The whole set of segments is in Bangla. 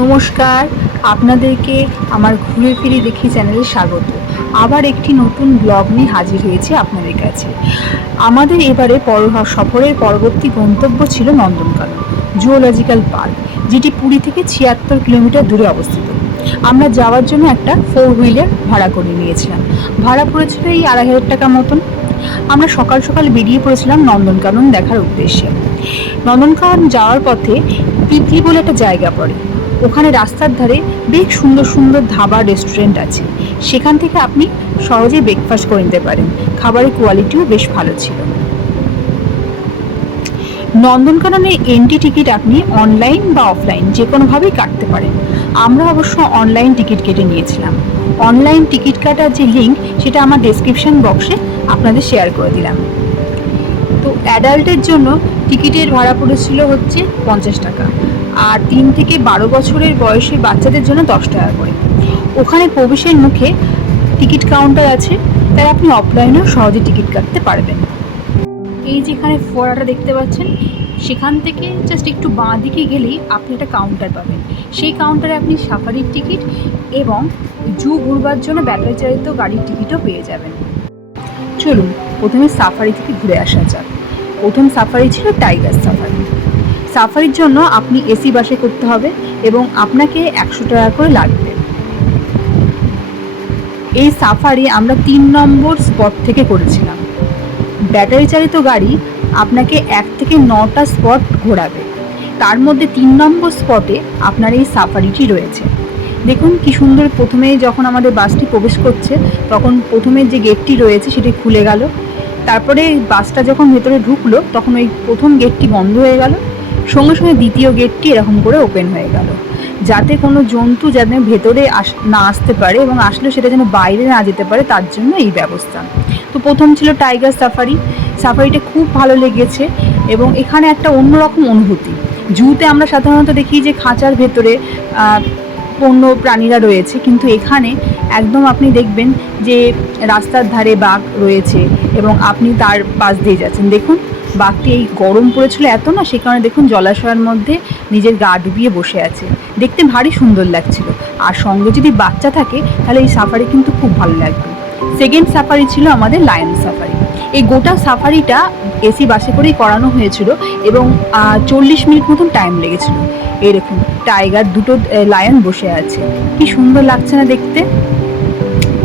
নমস্কার, আপনাদেরকে আমার ঘুরে ফিরে দেখি চ্যানেলে স্বাগত। আবার একটি নতুন ব্লগ নিয়ে হাজির হয়েছে আপনাদের কাছে। আমাদের এবারে সফরের পরবর্তী গন্তব্য ছিল নন্দনকানন জুওলজিক্যাল পার্ক, যেটি পুরী থেকে ৭৬ কিলোমিটার দূরে অবস্থিত। আমরা যাওয়ার জন্য একটা 4 হুইলার ভাড়া করে নিয়েছিলাম। ভাড়া পড়েছিল এই ২৫০০ টাকা মতন। আমরা সকাল সকাল বেরিয়ে পড়েছিলাম নন্দনকানন দেখার উদ্দেশ্যে। নন্দনকানন যাওয়ার পথে পিপলি বলে একটা জায়গা পড়ে। ওখানে রাস্তার ধারে বেশ সুন্দর সুন্দর ধাবা রেস্টুরেন্ট আছে। সেখান থেকে আপনি সহজেই ব্রেকফাস্ট করে নিতে পারেন। খাবারের কোয়ালিটিও বেশ ভালো ছিল। নন্দনকাননের এন্ট্রি টিকিট আপনি অনলাইন বা অফলাইন যে কোনোভাবেই কাটতে পারেন। আমরা অবশ্য অনলাইন টিকিট কেটে নিয়েছিলাম। অনলাইন টিকিট কাটার যে লিঙ্ক সেটা আমার ডেসক্রিপশন বক্সে আপনাদের শেয়ার করে দিলাম। তো অ্যাডাল্টের জন্য টিকিটের ভাড়া পড়েছিল হচ্ছে ৫০ টাকা, আর ৩ থেকে ১২ বছরের বয়সী বাচ্চাদের জন্য ১০ টাকা করে। ওখানে প্রবেশের মুখে টিকিট কাউন্টার আছে, তাই আপনি অফলাইনেও সহজে টিকিট কাটতে পারবেন। এই যেখানে ফোয়ারাটা দেখতে পাচ্ছেন, সেখান থেকে জাস্ট একটু বাঁ দিকে গেলেই আপনি একটা কাউন্টার পাবেন। সেই কাউন্টারে আপনি সাফারির টিকিট এবং জু ঘুরবার জন্য ব্যাটারি চালিত গাড়ির টিকিটও পেয়ে যাবেন। চলুন প্রথমে সাফারি থেকে ঘুরে আসা যাক। প্রথম সাফারি ছিল টাইগার সাফারি। সাফারির জন্য আপনি এসি বাসে করতে হবে এবং আপনাকে ১০০ টাকা করে লাগবে। এই সাফারি আমরা ৩ নম্বর স্পট থেকে করেছিলাম। ব্যাটারি চালিত গাড়ি আপনাকে ১ থেকে ৯টা স্পট ঘোরাবে। তার মধ্যে ৩ নম্বর স্পটে আপনার এই সাফারিটি রয়েছে। দেখুন কি সুন্দর। প্রথমে যখন আমাদের বাসটি প্রবেশ করছে তখন প্রথমে যে গেটটি রয়েছে সেটি খুলে গেল। তারপরে বাসটা যখন ভেতরে ঢুকলো তখন ওই প্রথম গেটটি বন্ধ হয়ে গেল। সঙ্গে সঙ্গে দ্বিতীয় গেটটি এরকম করে ওপেন হয়ে গেল, যাতে কোনো জন্তু যেন ভেতরে না আসতে পারে এবং আসলেও সেটা যেন বাইরে না যেতে পারে, তার জন্য এই ব্যবস্থা। তো প্রথম ছিল টাইগার সাফারি। সাফারিটা খুব ভালো লেগেছে এবং এখানে একটা অন্যরকম অনুভূতি। জুতে আমরা সাধারণত দেখি যে খাঁচার ভেতরে বন্য প্রাণীরা রয়েছে, কিন্তু এখানে একদম আপনি দেখবেন যে রাস্তার ধারে বাঘ রয়েছে এবং আপনি তার পাশ দিয়ে যাচ্ছেন। দেখুন বাঘটি এই গরম পড়েছিল এত না, সে কারণে দেখুন জলাশয়ের মধ্যে নিজের গা ডুবিয়ে বসে আছে। দেখতে ভারী সুন্দর লাগছিল। আর সঙ্গে যদি বাচ্চা থাকে তাহলে এই সাফারি কিন্তু খুব ভালো লাগবে। সেকেন্ড সাফারি ছিল আমাদের লায়ন সাফারি। এই গোটা সাফারিটা এসি বাসে করেই করানো হয়েছিল এবং ৪০ মিনিট মতন টাইম লেগেছিল। এই দেখুন টাইগার, দুটো লায়ন বসে আছে, কি সুন্দর লাগছে না দেখতে,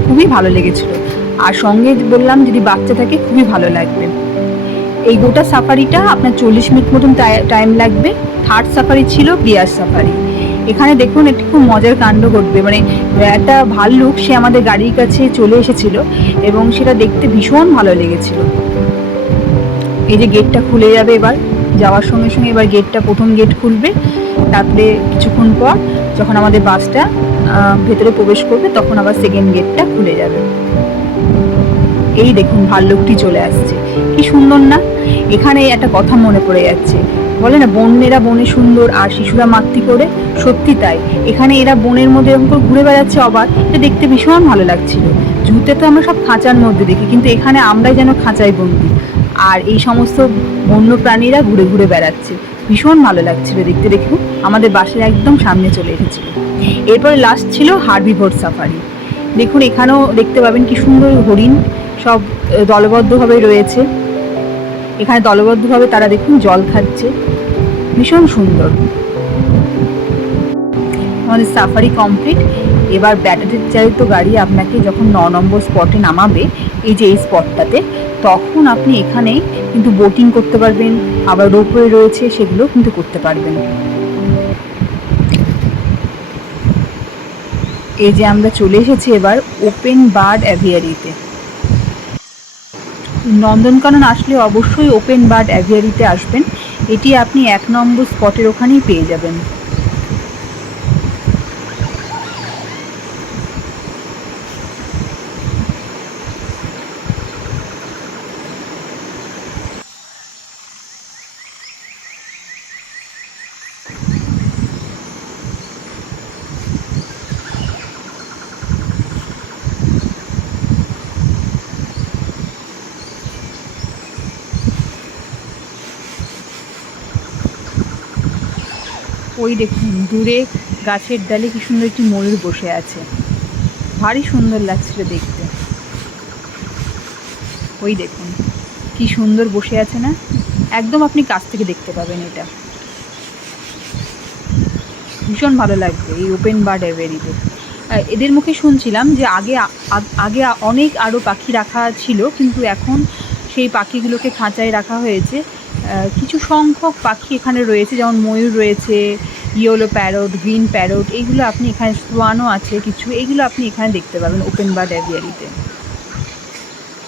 খুবই ভালো লেগেছিল। আর সঙ্গে বললাম যদি বাচ্চা থাকে খুবই ভালো লাগবে। এই গোটা সাফারিটা আপনার ৪০ মিনিট মতন টাইম লাগবে। থার্ড সাফারি ছিল বিয়ার সাফারি। এখানে দেখুন একটি খুব মজার কাণ্ড ঘটবে, মানে একটা ভাল্লুক সে আমাদের গাড়ির কাছে চলে এসেছিল এবং সেটা দেখতে ভীষণ ভালো লেগেছিল। এই যে গেটটা খুলে যাবে এবার, যাওয়ার সঙ্গে সঙ্গে এবার গেটটা প্রথম গেট খুলবে। তারপরে কিছুক্ষণ পর যখন আমাদের বাসটা ভেতরে প্রবেশ করবে তখন আবার সেকেন্ড গেটটা খুলে যাবে। এই দেখুন ভাল্লুকটি চলে আসছে, কি সুন্দর না। এখানে একটা কথা মনে পড়ে যাচ্ছে, বলে না বন্যেরা বনে সুন্দর আর শিশুরা মাতৃ করে, সত্যি তাই। এখানে এরা বনের মধ্যে এরকম করে ঘুরে বেড়াচ্ছে অবাক, এটা দেখতে ভীষণ ভালো লাগছিল। জুতে তো আমরা সব খাঁচার মধ্যে দেখি, কিন্তু এখানে আমরাই যেন খাঁচায় বন্দি, আর এই সমস্ত বন্য প্রাণীরা ঘুরে ঘুরে বেড়াচ্ছে। ভীষণ ভালো লাগছিল দেখতে। দেখুন আমাদের বাসের একদম সামনে চলে এসেছিল। এরপরে লাস্ট ছিল হার্বিভোর সাফারি। দেখুন এখানেও দেখতে পাবেন কি সুন্দর হরিণ, সব দলবদ্ধভাবে রয়েছে। এখানে দলবদ্ধভাবে তারা দেখুন জল খাচ্ছে, ভীষণ সুন্দর। আমাদের সাফারি কমপ্লিট। এবার ব্যাটারি চালিত গাড়ি আপনাকে যখন ৯ নম্বর স্পটে নামাবে, এই যে এই স্পটটাতে, তখন আপনি এখানে কিন্তু বোটিং করতে পারবেন, আবার রোপওয়ে রয়েছে সেগুলো কিন্তু করতে পারবেন। এই যে আমরা চলে এসেছি এবার ওপেন বার্ড অ্যাভিয়ারিতে। নন্দনকানন আসলে অবশ্যই ওপেন বার্ড অ্যাভিয়ারিতে আসবেন। এটি আপনি ১ নম্বর স্পটের ওখানেই পেয়ে যাবেন। ওই দেখুন দূরে গাছের ডালে কি সুন্দর একটি ময়ূর বসে আছে, ভারী সুন্দর লাগছিল দেখতে। ওই দেখুন কি সুন্দর বসে আছে না, একদম আপনি কাছ থেকে দেখতে পাবেন, এটা ভীষণ ভালো লাগবে এই ওপেন বার্ড অ্যাভিয়ারিতে। এদের মুখে শুনছিলাম যে আগে আগে অনেক আরও পাখি রাখা ছিল, কিন্তু এখন সেই পাখিগুলোকে খাঁচায় রাখা হয়েছে। কিছু সংখ্যক পাখি এখানে রয়েছে, যেমন ময়ূর রয়েছে, ইয়েলো প্যারট, গ্রিন প্যারট, এইগুলো আপনি এখানে, সোয়ানও আছে কিছু, এইগুলো আপনি এখানে দেখতে পাবেন ওপেন বার্ড অ্যাভিয়ারিতে।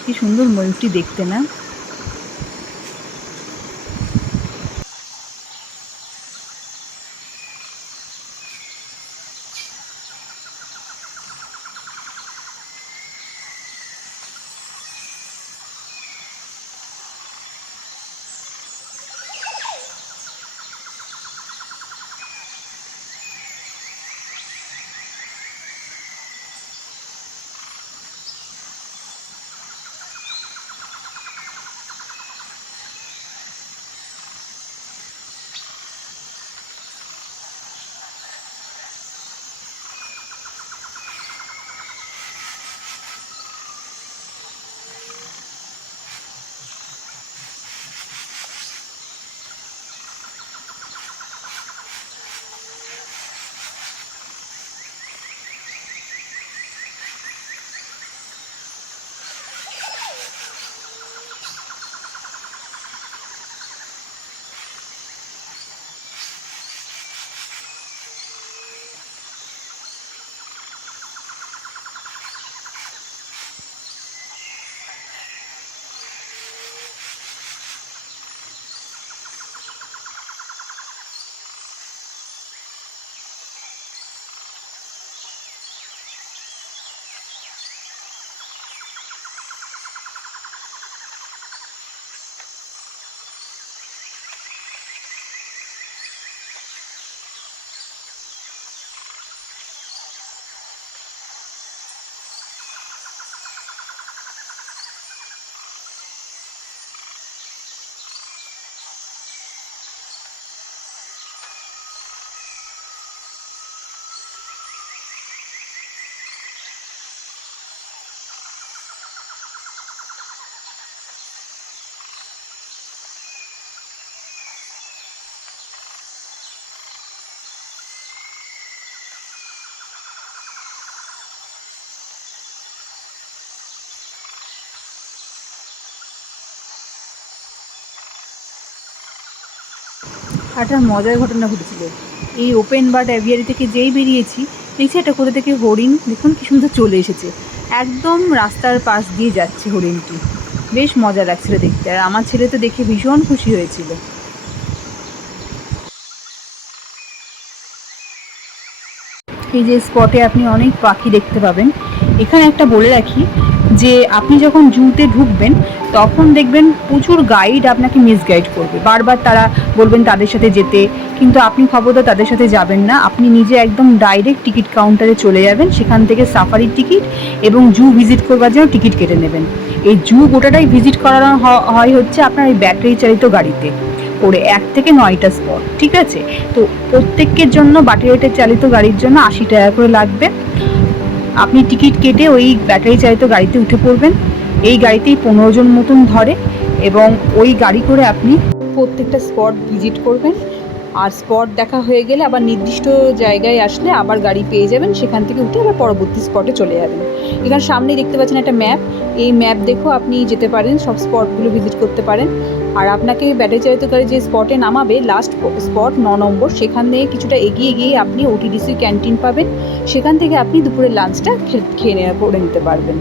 কি সুন্দর ময়ূরটি দেখতে না। একটা মজার ঘটনা ঘটেছিল, এই ওপেন বার্ড অ্যাভিয়ারি থেকে যেই বেরিয়েছি দেখছি একটা কোথা থেকে হরিণ, দেখুন কি সুন্দর চলে এসেছে, একদম রাস্তার পাশ দিয়ে যাচ্ছে হরিণটি, বেশ মজা লাগছিল দেখতে, আর আমার ছেলে তো দেখে ভীষণ খুশি হয়েছিল। এই যে স্পটে আপনি অনেক পাখি দেখতে পাবেন। এখানে একটা বলে রাখি যে আপনি যখন জুতে ঢুকবেন তখন দেখবেন প্রচুর গাইড আপনাকে মিসগাইড করবে, বারবার তারা বলবেন তাদের সাথে যেতে, কিন্তু আপনি খবরদার তাদের সাথে যাবেন না, আপনি নিজে একদম ডাইরেক্ট টিকিট কাউন্টারে চলে যাবেন, সেখান থেকে সাফারির টিকিট এবং জু ভিজিট করবার জন্য টিকিট কেটে নেবেন। এই জু গোটাটাই ভিজিট করানো হয় হচ্ছে আপনার এই ব্যাটারি চালিত গাড়িতে করে 1 থেকে 9টা স্পট, ঠিক আছে? তো প্রত্যেকের জন্য ব্যাটারি চালিত গাড়ির জন্য 80 টাকা করে লাগবে। আপনি টিকিট কেটে ওই ব্যাটারি চালিত গাড়িতে উঠে পড়বেন, এই গাড়িতেই 15 জন মতন ধরে, এবং ওই গাড়ি করে আপনি প্রত্যেকটা স্পট ভিজিট করবেন, আর স্পট দেখা হয়ে গেলে আবার নির্দিষ্ট জায়গায় আসলে আবার গাড়ি পেয়ে যাবেন, সেখান থেকে উঠে আবার পরবর্তী স্পটে চলে যাবেন। এখানে সামনেই দেখতে পাচ্ছেন একটা ম্যাপ, এই ম্যাপ দেখেও আপনি যেতে পারেন, সব স্পটগুলো ভিজিট করতে পারেন। আর আপনাকে ব্যাটারি চালিত গাড়ি যে স্পটে নামাবে, লাস্ট স্পট 9 নম্বর, সেখান থেকে কিছুটা এগিয়ে গিয়ে আপনি ওটিডিসি ক্যান্টিন পাবেন, সেখান থেকে আপনি দুপুরের লাঞ্চটা খেয়ে করে নিতে পারবেন।